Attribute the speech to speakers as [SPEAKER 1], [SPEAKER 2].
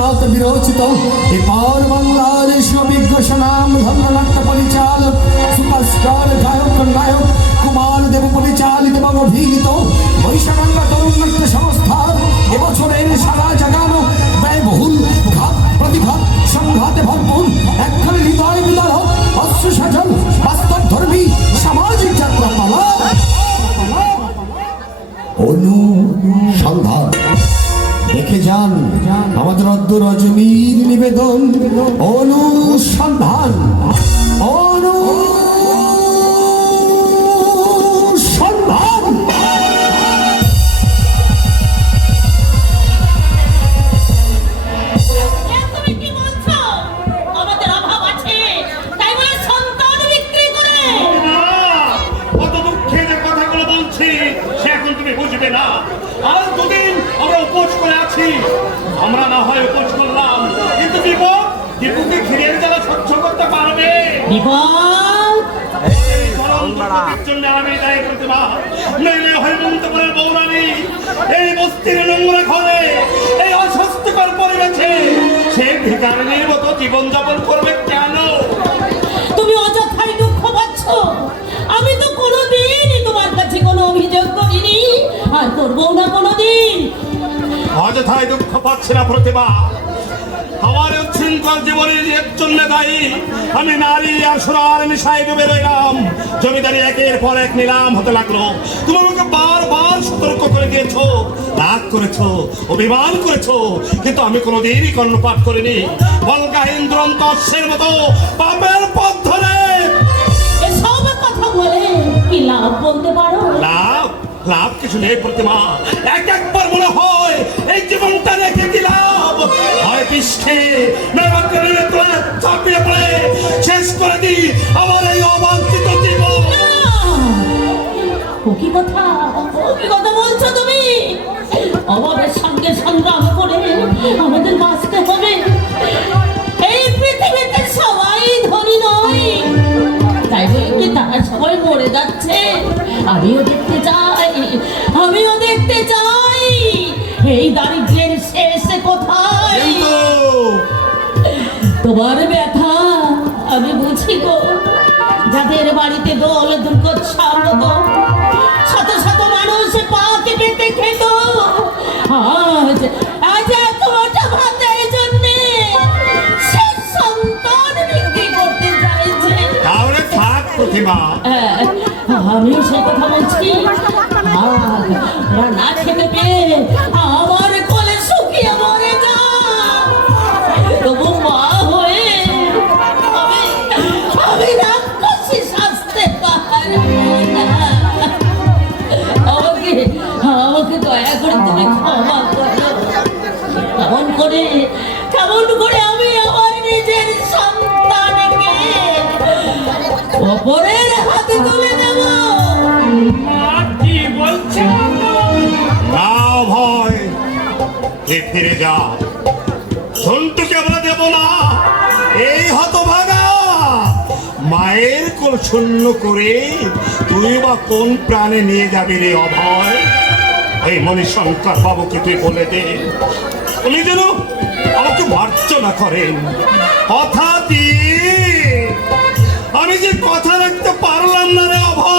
[SPEAKER 1] রবীন্দ্রনাথ বিরচিত। পাওয়ার বাংলার সবিজ্ঞ সুনাম ধন্যনাট্য পরিচালক সুপারস্টার গায়ক, নায়ক, কুমার দেব পরিচালিত এবং অভিনীত যান আমাদের অদ্য রজনীর নিবেদন অনুসন্ধান।
[SPEAKER 2] আছি।
[SPEAKER 3] আমরা না হয় উপোস করলাম। কিন্তু দীপক দীপুকে ঘিরে যারা সহ্য করতে পারবে।
[SPEAKER 2] বিপদ!
[SPEAKER 3] এই বস্তির নোংরা ঘরে এই পরিবেশে সে ভিকারিনীর মতো জীবনযাপন করবে অযথায় দুঃখ পাচ্ছে না প্রতিভা আমার উচ্ছৃঙ্খল জীবনের জন্য দায়ী। আমি নারী আর সোনার মিশাই ডুবে রইলাম। জমিদারি একের পর এক নিলাম হতে লাগল। তুমি আমাকে বারবার সতর্ক করে দিয়েছ রাগ করেছ অভিমান করেছ। কিন্তু আমি কোনোদিনই কর্ণপাত করিনি। বলগাহীন দুরন্ত অশ্বের মতো পাপের পথ ধরে।
[SPEAKER 2] এসব কথা বলে কি লাভ বলতে পারো?
[SPEAKER 3] লাভ? লাভ কিছু নেই প্রতিমা। এক হয় এই জীবনটা রেখে কি লাভ হয় পৃষ্ঠে চাপিয়ে পড়ে। শেষ করে দিই আমার এই অবাঞ্ছিত জীবন।
[SPEAKER 2] কি কথা? কি কথা বলছো তুমি? অভাবের সঙ্গে সংগ্রাম করে আমাদের বাঁচতে হবে। এই পৃথিবীতে সবাই ধনী নয়। তাই বলে কি তারা সবাই মরে যাচ্ছে? আমিও দেখতে চাই। বাড়িতে দোল দুর্গোৎসব হতো শত শত মানুষ পাকে পেতে খেত আজ আজ এত মোটা ভাতের জন্যে সে সন্তান বিক্রি করতে চাইছে
[SPEAKER 3] তাহলে থাক প্রতিমা।
[SPEAKER 2] হ্যাঁ, আমিও সে কথা বলছি। না খেতে পেয়ে আমাকে আমাকে দয়া করে তুমি ক্ষমা করো। কেমন করে কেমন করে আমি আমার নিজের সন্তানকে অপরের হাতে তুলে দেব?
[SPEAKER 3] কি বলছে? না ভয় এ ফিরে যা। সন্টুকে আমরা দেব না। এই হতভাগা মায়ের কোল শূন্য করে তুই বা কোন প্রাণে নিয়ে যাবি রে অভয়? এই শঙ্কর বাবুকে তুই বলে দে। উনি যেন আমাকে ভার্চনা করেন। কথা দিয়ে আমি যে কথা রাখতে পারলাম না রে অভয়